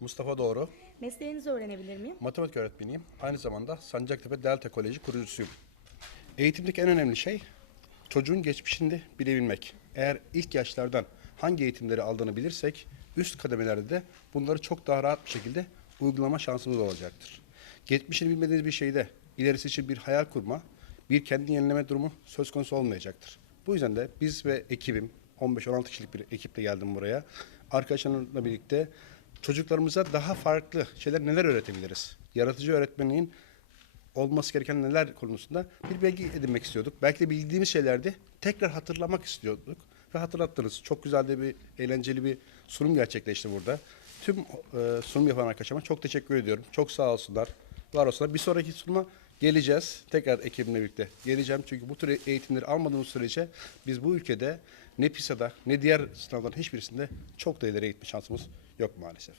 Mustafa Doğru, Mesleğinizi öğrenebilir miyim? matematik öğretmeniyim. Aynı zamanda Sancaktepe Delta Koleji kurucusuyum. Eğitimdeki en önemli şey çocuğun geçmişini bilebilmek. Eğer ilk yaşlardan hangi eğitimleri aldığını bilirsek üst kademelerde de bunları çok daha rahat bir şekilde uygulama şansımız olacaktır. Geçmişini bilmediğiniz bir şeyde ilerisi için bir hayal kurma, bir kendi yenileme durumu söz konusu olmayacaktır. Bu yüzden de biz ve ekibim 15-16 kişilik bir ekiple geldim buraya. Arkadaşlarımla birlikte çocuklarımıza daha farklı şeyler neler öğretebiliriz? Yaratıcı öğretmenliğin olması gereken neler konusunda bir bilgi edinmek istiyorduk. Belki de bildiğimiz şeylerdi. Tekrar hatırlamak istiyorduk ve hatırlattınız. Çok güzel de bir eğlenceli bir sunum gerçekleşti burada. Tüm e, sunum yapan arkadaşlarıma çok teşekkür ediyorum. Çok sağ olsunlar. Var olsunlar. Bir sonraki sunuma geleceğiz. Tekrar ekibimle birlikte geleceğim. Çünkü bu tür eğitimleri almadığımız sürece biz bu ülkede ne PISA'da ne diğer sınavların hiçbirisinde çok da ileri gitme şansımız yok maalesef.